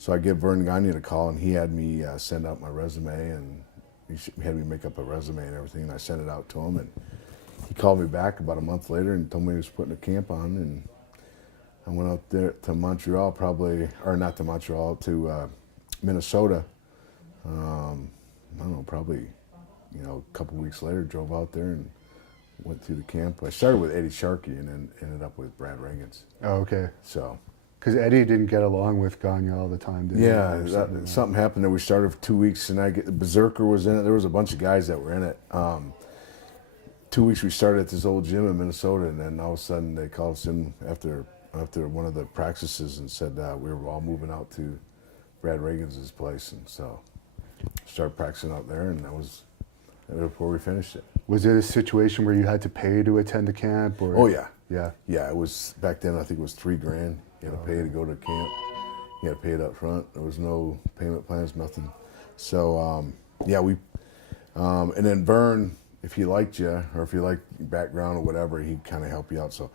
So I give Verne Gagne a call, and he had me send out my resume, and he had me make up a resume and everything, and I sent it out to him, and he called me back about a month later and told me he was putting a camp on, and I went out there to Montreal, or not to Montreal, to Minnesota. I don't know, probably, a couple weeks later, drove out there and went through the camp. I started with Eddie Sharkey and then ended up with Brad Reagans. Oh, okay. So. Because Eddie didn't get along with Gagne all the time, did he? Yeah, something happened there. We started for 2 weeks, and Berserker was in it. There was a bunch of guys that were in it. 2 weeks we started at this old gym in Minnesota, and then all of a sudden they called us in after one of the practices and said we were all moving out to Brad Reagans' place, and so started practicing out there, and that was where we finished it. Was it a situation where you had to pay to attend the camp? Or? Oh yeah. Yeah. Yeah, it was back then. I think it was $3,000. You had to pay to go to camp. You had to pay it up front. There was no payment plans, nothing. So and then Verne, if he liked you or if you liked your background or whatever, he'd kind of help you out. So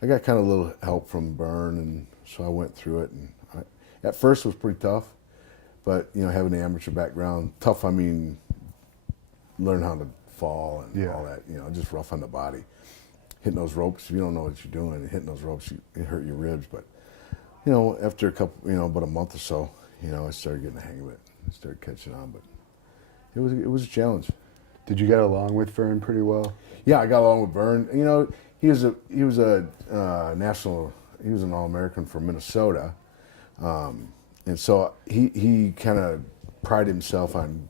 I got kind of a little help from Verne, and so I went through it. And at first it was pretty tough, but having the amateur background, tough. I mean, learn how to fall and all that. Just rough on the body. Hitting those ropes, if you don't know what you're doing, hitting those ropes, it hurt your ribs. But, after a couple, about a month or so, I started getting the hang of it. I started catching on, but it was a challenge. Did you get along with Verne pretty well? Yeah, I got along with Verne. He was an All-American from Minnesota, and so he kind of prided himself on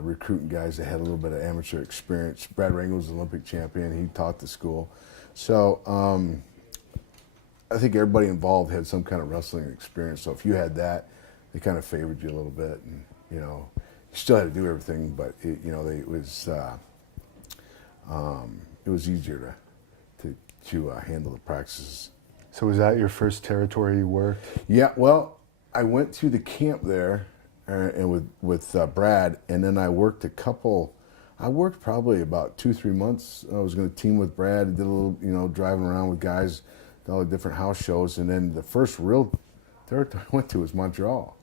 recruiting guys that had a little bit of amateur experience. Brad Reagans was an Olympic champion. He taught the school. So I think everybody involved had some kind of wrestling experience. So if you had that, they kind of favored you a little bit. And, you still had to do everything, but, it was easier to handle the practices. So was that your first territory you worked? Yeah, well, I went to the camp there and with Brad, and then I worked probably about 2-3 months. I was going to team with Brad. I did a little, driving around with guys, all the different house shows, and then the first real territory I went to was Montreal.